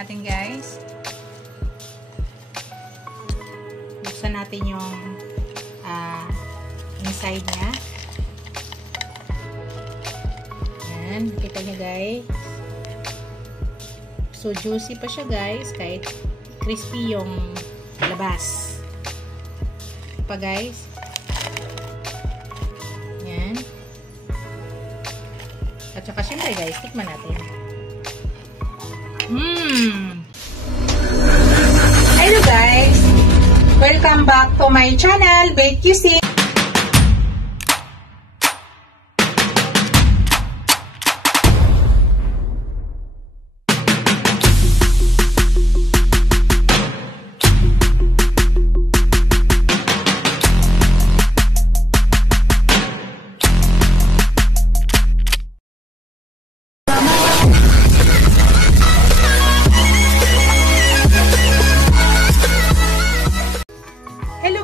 natin guys. Buksan natin yung inside niya. Ayan, nakita niyo guys. So juicy pa siya guys, kahit crispy yung labas. Pa guys. Ayan. At saka syempre guys, tikman natin. Hello guys! Welcome back to my channel, Bake QC.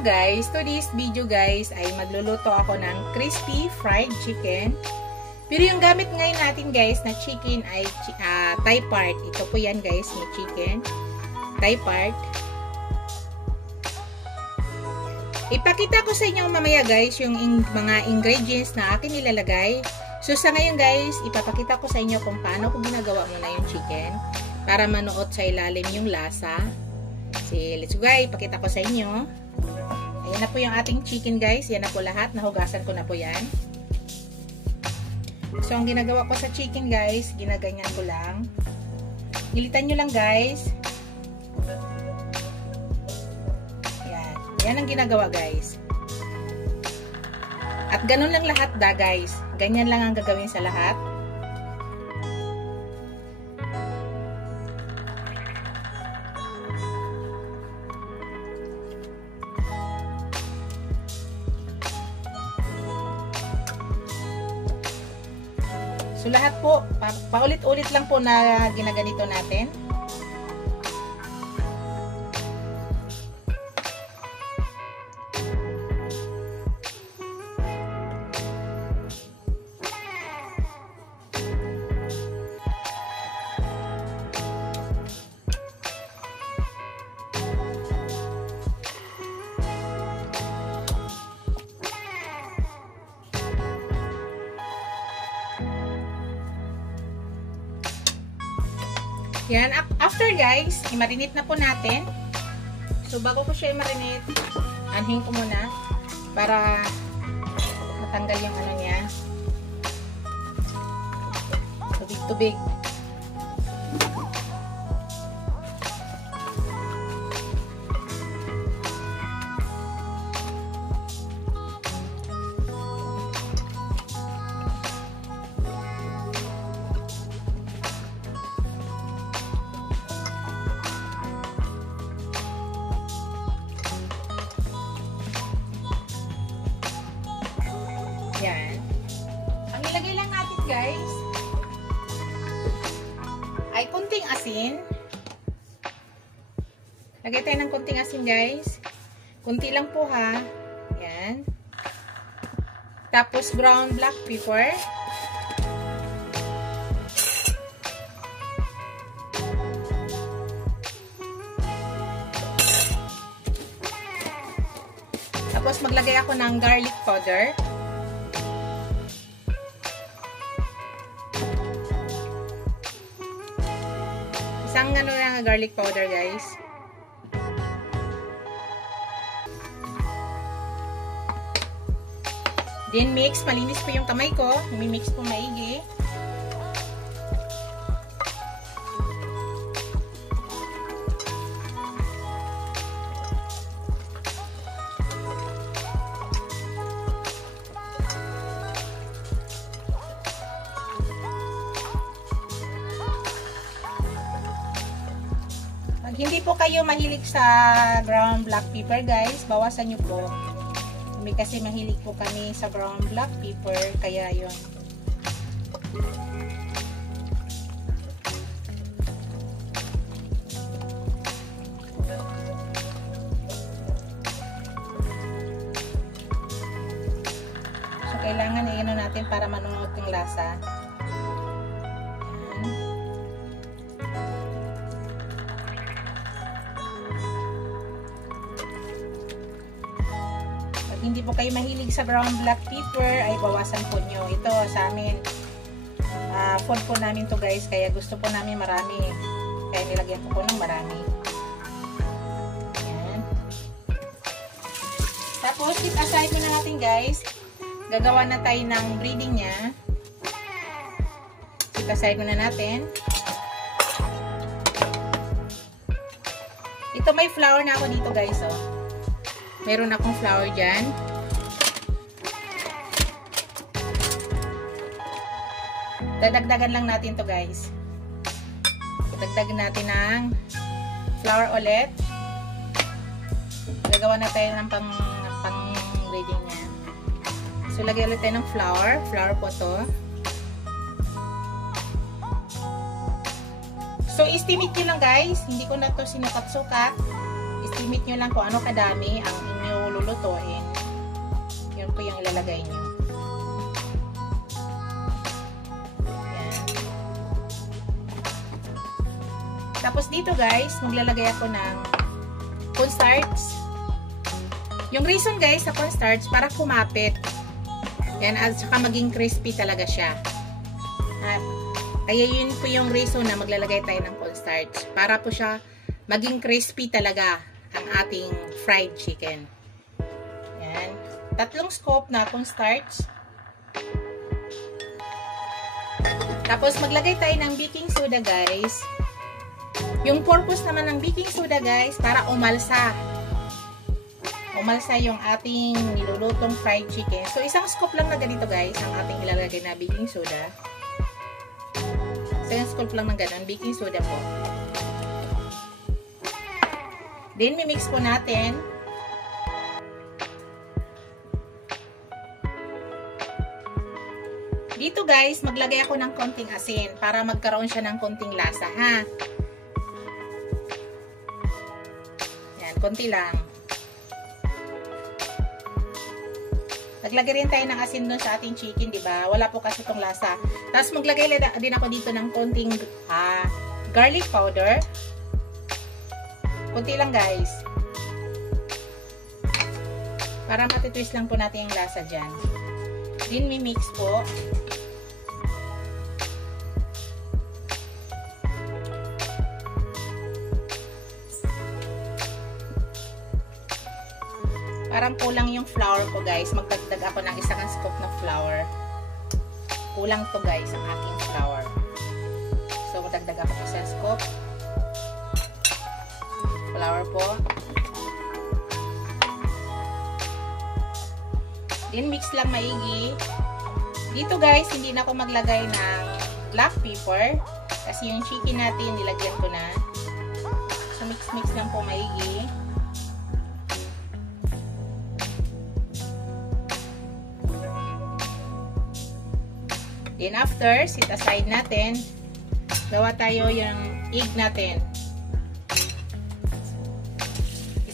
Guys, to this video guys ay magluluto ako ng crispy fried chicken. Pero yung gamit ngayon natin guys na chicken ay thigh part. Ito po yan guys, yung chicken thigh part. Ipakita ko sa inyo mamaya guys yung mga ingredients na akin nilalagay. So sa ngayon guys, ipapakita ko sa inyo kung paano ko ginagawa muna yung chicken para manuot sa ilalim yung lasa. Let's go guys, ipakita ko sa inyo. Ayan na po yung ating chicken guys. Yan na po lahat. Nahugasan ko na po yan. So, ang ginagawa ko sa chicken guys, ginaganyan ko lang. Gilitan nyo lang guys. Yan. Yan ang ginagawa guys. At ganun lang lahat guys. Ganyan lang ang gagawin sa lahat. So, lahat po, paulit-ulit lang po na ginaganito natin. Yan, after guys, i-marinate na po natin. So bago ko siya i-marinate, anhin ko muna para matanggal yung ano niya. Tubig-tubig. Yan. Ang nilagay lang natin guys ay kunting asin. Lagay tayo ng kunting asin guys. Kunti lang po ha. Yan. Tapos ground black pepper. Tapos maglagay ako ng garlic powder. Isang ano lang garlic powder guys. Then mix, malinis po yung kamay ko. Mimix po maigi. Hindi po kayo mahilig sa ground black pepper guys, bawasan nyo po. Kasi mahilig po kami sa ground black pepper, kaya yun. So kailangan i-ano natin para manunod yung lasa. Ayan. hindi po kayo mahilig sa ground black pepper, ay bawasan po nyo. Ito sa amin, food po namin to guys, kaya gusto po namin marami. Kaya nilagyan ko po ng marami. Ayan. Tapos, keep aside muna natin guys. Gagawa na tayo ng breading niya. Keep aside muna natin. Ito may flour na ako dito guys, oh. Meron akong flour dyan. Dadagdagan lang natin to guys. Dagdagan natin ng flour ulit. Gagawa na tayo ng pang breading niya. So, lagyan ulit tayo ng flour. Flour po to. So, estimate nyo lang guys. Hindi ko na to sinukat-sukat. Estimate nyo lang kung ano kadami ang inyo lulutuin. Yun po yung ilalagay nyo. Yan. Tapos dito guys, maglalagay ako ng cornstarch. Yung reason guys sa cornstarch, para kumapit. Yan, at saka maging crispy talaga siya. Kaya yun po yung reason na maglalagay tayo ng cornstarch. Para po siya maging crispy talaga ang ating fried chicken. Yan. 3 scoop na cornstarch. Tapos maglagay tayo ng baking soda guys. Yung purpose naman ng baking soda guys, para umalsa. Umalsa yung ating nilulutong fried chicken. So, 1 scoop lang na ganito guys, ang ating ilalagay na baking soda. 1 scoop lang ng ganun, baking soda po. Then, mimix po natin. Dito guys, maglagay ako ng konting asin para magkaroon siya ng konting lasa, ha? Yan, konti lang. Naglagay rin tayo ng asin doon sa ating chicken, di ba? Wala po kasi itong lasa. Tapos maglagay din ako dito ng konting garlic powder. Kunti lang guys. Para matitwist lang po natin yung lasa dyan. Then mimix po. Parang kulang yung flour ko guys. Magdagdag ako ng 1 scoop na flour. Kulang to guys ang aking flour. So magdagdag ako ng 1 scoop. Flour po. Then mix lang maigi. Dito guys, hindi na ako maglagay ng black pepper. Kasi yung chicken natin, nilagyan ko na. So mix lang po maigi. Then after, set aside natin. Gawa tayo yung egg natin.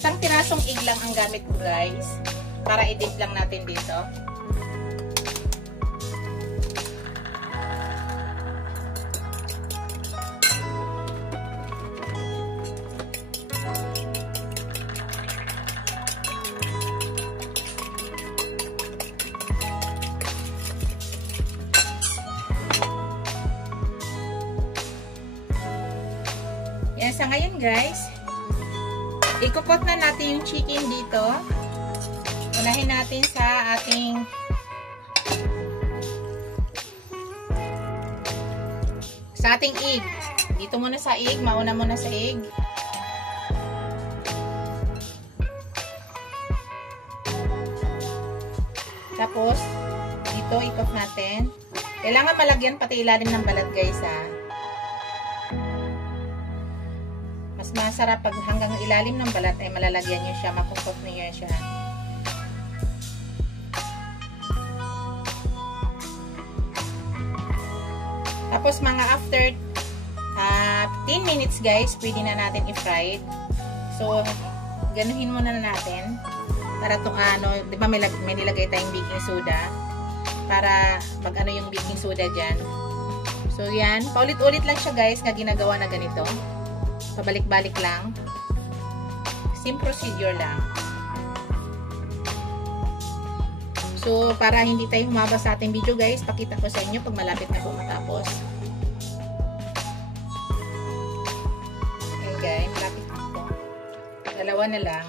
1 pirasong egg lang ang gamit ko guys. Para i-dip lang natin dito. Yan, sa ngayon guys, ikukot na natin yung chicken dito. Unahin natin sa ating egg. Dito muna sa egg, mauna muna sa egg. Tapos dito ikot natin. Kailangan malagyan pati ilalim ng balat guys, ha. Mas masarap pag hanggang ilalim ng balat ay malalagyan nyo siya, makukot nyo siya. Tapos mga after 10 minutes guys, pwede na natin i-fry. So, ganuhin muna na natin. Para itong di ba may nilagay tayong baking soda. Para mag yung baking soda dyan. So, yan. Paulit-ulit lang siya guys na ginagawa na ganito. Pabalik-balik lang. Same procedure lang. So, para hindi tayo humaba sa ating video guys, pakita ko sa inyo pag malapit na po matapos. Ayan guys, malapit na po. Dalawa na lang.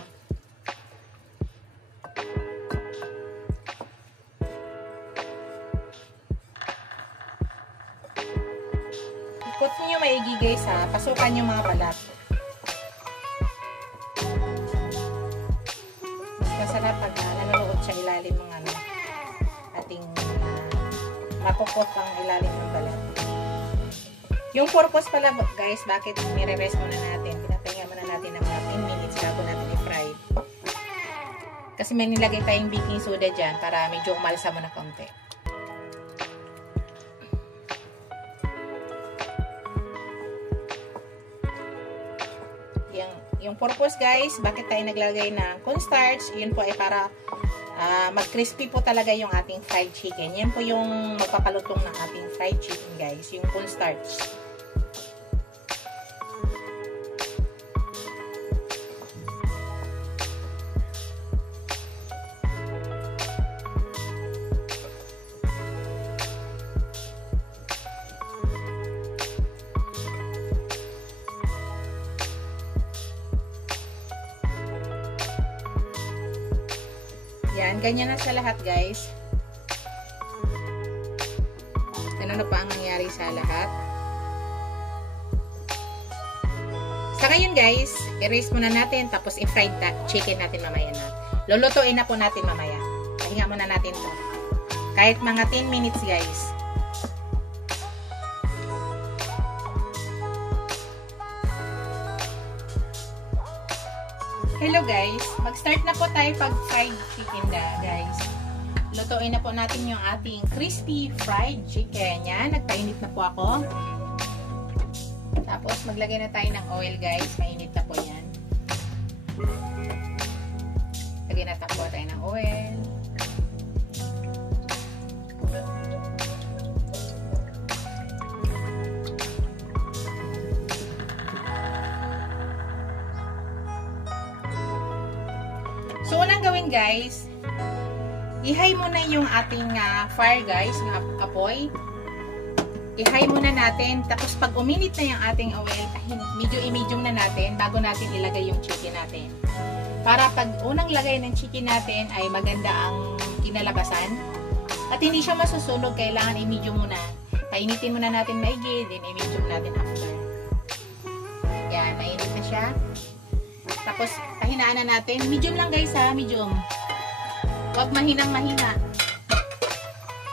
Ikot nyo maigi guys ha, pasukan yung mga balat. Masarap pag nanonood sa ilalim ng ating mapupot ang ilalim ng balat. Yung purpose pala guys, bakit nire-rest muna natin, pinapahinga muna natin ng mga 10 minutes bago natin i-fry. Kasi may nilagay tayong baking soda dyan para medyo umalsa mo na konti. Yung purpose guys, bakit tayo naglagay ng cornstarch, yun po ay para mag-crispy po talaga yung ating fried chicken. Yan po yung magpapalutong ng ating fried chicken guys, yung cornstarch. Yan, ganyan na sa lahat guys. Ano na pa ang nangyari sa lahat. Sa ngayon guys, i-raise muna natin tapos i-fried chicken natin mamaya na. Lulutuin na po natin mamaya. Pahinga muna natin to. Kahit mga 10 minutes guys. Hello guys, mag-start na po tayo pag fried chicken guys. Lutuin na po natin yung ating crispy fried chicken. Yan, nagpainit na po ako. Tapos maglagay na tayo ng oil guys. Mainit na po yan. Lagyan na po tayo ng oil. So, unang gawin guys, i-high muna yung ating fire guys, ng apoy. I-high muna natin, tapos pag uminit na yung ating oil, medyo i-medium na natin bago natin ilagay yung chicken natin. Para pag unang lagay ng chicken natin ay maganda ang kinalabasan. At hindi siya masusunog, kailangan i-medium muna. Painitin muna natin maigi, then i-medium natin after. Yan, mainit na siya. Tapos, pahinaan na natin. Medium lang guys ha, medium. Huwag mahinang-mahina.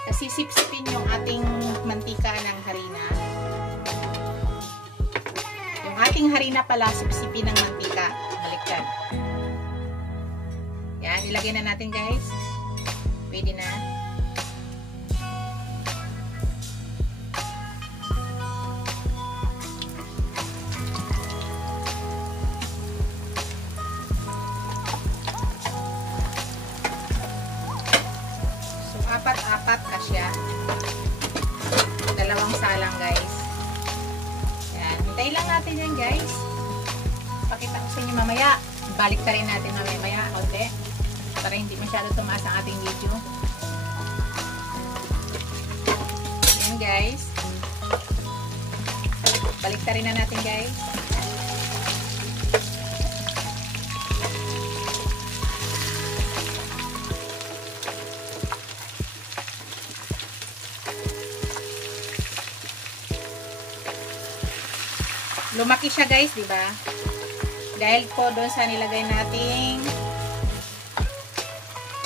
Kasi sipsipin yung ating mantika ng harina. Yung ating harina pala, sipsipin ng mantika. Baliktad. Yan, ilagay na natin guys. Pwede na. Apat kasya. Dalawang salang guys. Yan. Hintayin lang natin yan guys. Pakita ko sa inyo mamaya. Balik ka rin natin mamaya. Konti. Para hindi masyado tumaas ang ating video. Yan guys. Balik ka rin na natin guys. Lumaki siya guys, di ba? Dahil po doon sa nilagay nating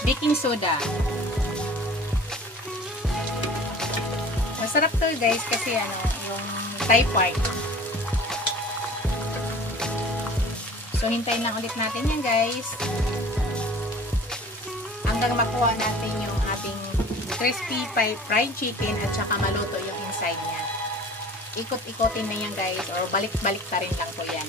baking soda. Masarap to guys kasi yung Thai part. So hintayin lang ulit natin yan guys. Hanggang makuha natin yung ating crispy fried chicken at saka maluto yung inside niya. Ikot-ikotin na yan guys, or balik-balik pa rin lang po yan.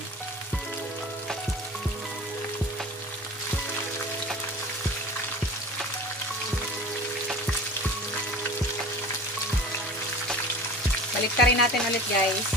Balik ka rin natin ulit guys.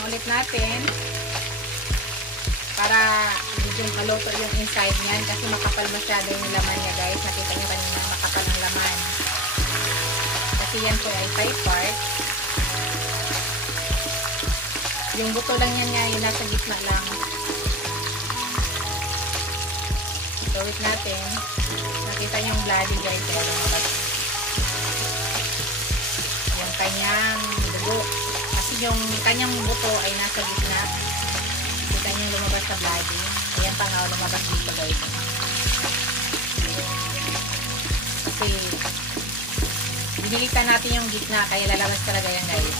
lang ulit natin para medyo maluto yung inside niyan kasi makapal masyado yung laman niya guys. Nakita niyo kanina makapal ang laman. Kasi yan po ay 5 parts. Yung buto lang yan nga, yung nasa gitna lang. Gawit natin. Nakita niyo yung bloody guys. Yung kanyang dugo. Kasi yung kanyang buto ay nasa gitna. Kita niyo lumabas sa bloody. Ayan pa nga lumabas dito guys. Kasi dinilitan natin yung gitna kaya lalabas talaga yan guys.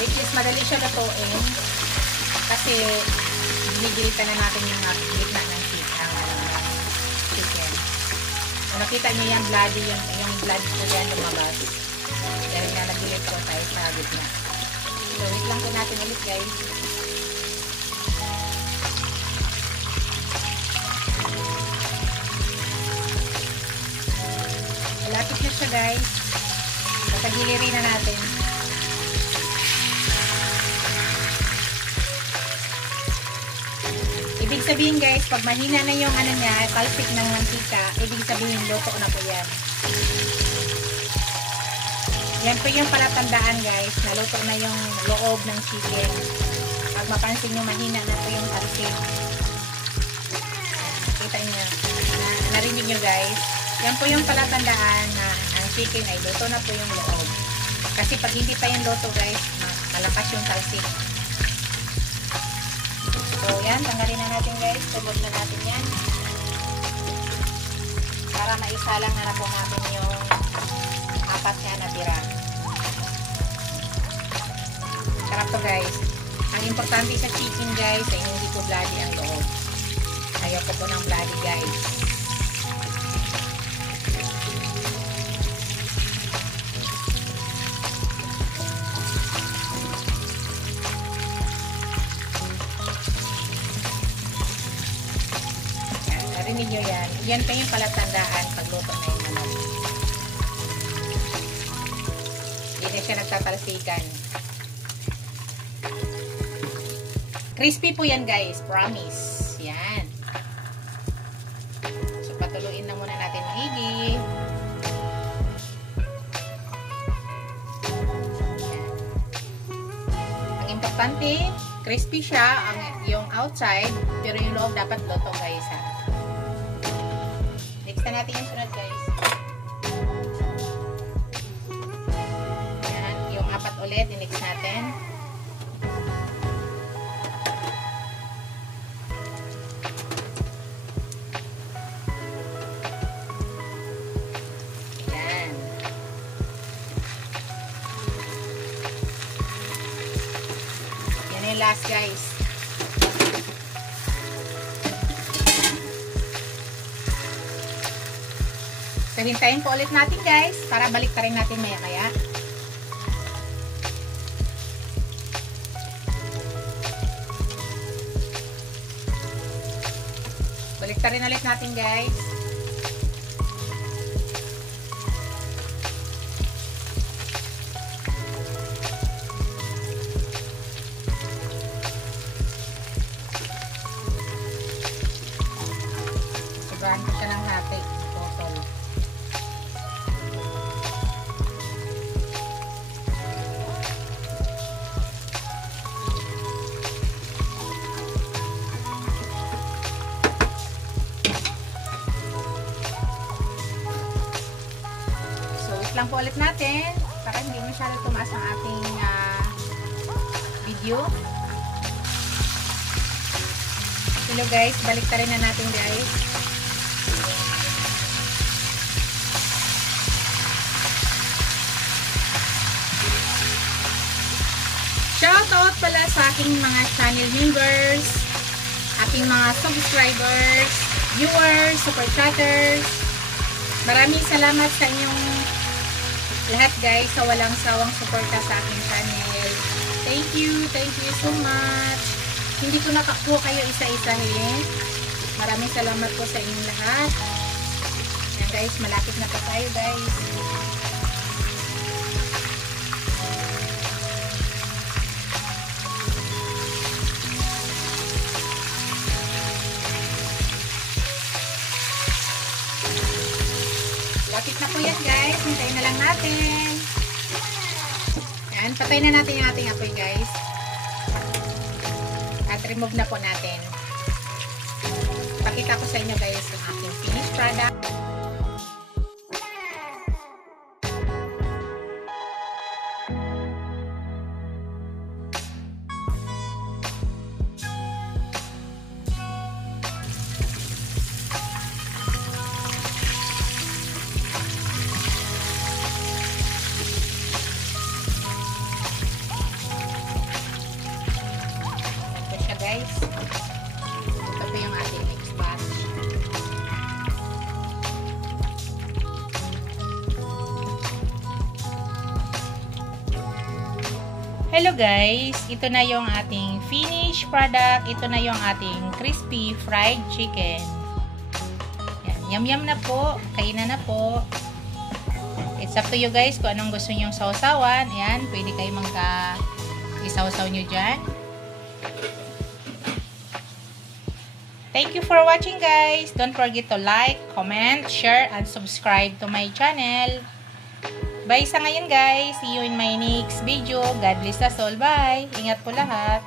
Which is madali siya lutuin kasi dinigilitan na natin yung gitna ng chicken. Kung nakita niyo yan bloody, yung blood ko yan lumabas. Dahil nga nagilit ko tayo sa gitna. So, wait lang po natin ulit guys. Malapit na siya guys. Patagilirin na natin. Ibig sabihin guys, pag mahina na yung ano niya, talsik ng mantika, ibig sabihin luto na po yan. Yan po yung palatandaan guys, naluto na yung loob ng chicken. Pag mapansin nyo mahina na po yung talsik. Kita nyo, narinig nyo guys. Yan po yung palatandaan na ang chicken ay luto na po yung loob. Kasi pag hindi pa yung luto guys, malakas yung talsik. So yan, tanggalin na natin guys. Tubog na natin yan. Para maisalang na po natin yung apat nga na tira. Sarap to guys. Ang importante sa chicken guys ay hindi ko bloody ang loob. Ayaw ko po ng bloody guys. Narinig nyo yan. Yan pa yung palatandaan pagluto na yung manok. Hindi na siya nagtatalsikan. Crispy po yan guys. Promise. Yan. So patuluin na muna natin maigi. Ang importante, crispy siya yung outside, pero yung loob dapat luto guys ha. Next na natin yung sunod guys. Yan, yung apat ulit, i-mix natin. Yan. Yan yung last guys. So, hintayin po ulit natin guys para balik ta rin natin maya maya. Balik ta rin ulit natin guys. Sobrahan ko siya ng hati. Total. Lang po ulit natin para hindi masyado tumaas ang ating video. Hello guys, balik ta rin na natin guys. Shoutout pala sa aking mga channel members, aking mga subscribers, viewers, super chatters. Maraming salamat sa inyong lahat guys sa walang sawang suporta sa aking channel. Thank you so much. Hindi ko nakakuha kayo isa-isahin. Maraming salamat po sa inyong lahat. Yan guys, malapit na pa tayo guys. po yan guys. Hintayin na lang natin. Yan. Patayin na natin yung ating apoy guys. At remove na po natin. Pakita ko sa inyo guys yung aking finished product. Guys, ito po yung ating mixed batch. Hello guys, ito na yung ating finished product. Ito na yung ating crispy fried chicken. Yan, yum-yum na po. Kainan na po. It's up to you guys kung anong gusto nyong sausawan. Ayan, pwede kayo isaw-saw nyo dyan. Thank you for watching guys. Don't forget to like, comment, share, and subscribe to my channel. Bye sa ngayon guys. See you in my next video. God bless us all. Bye. Ingat po lahat.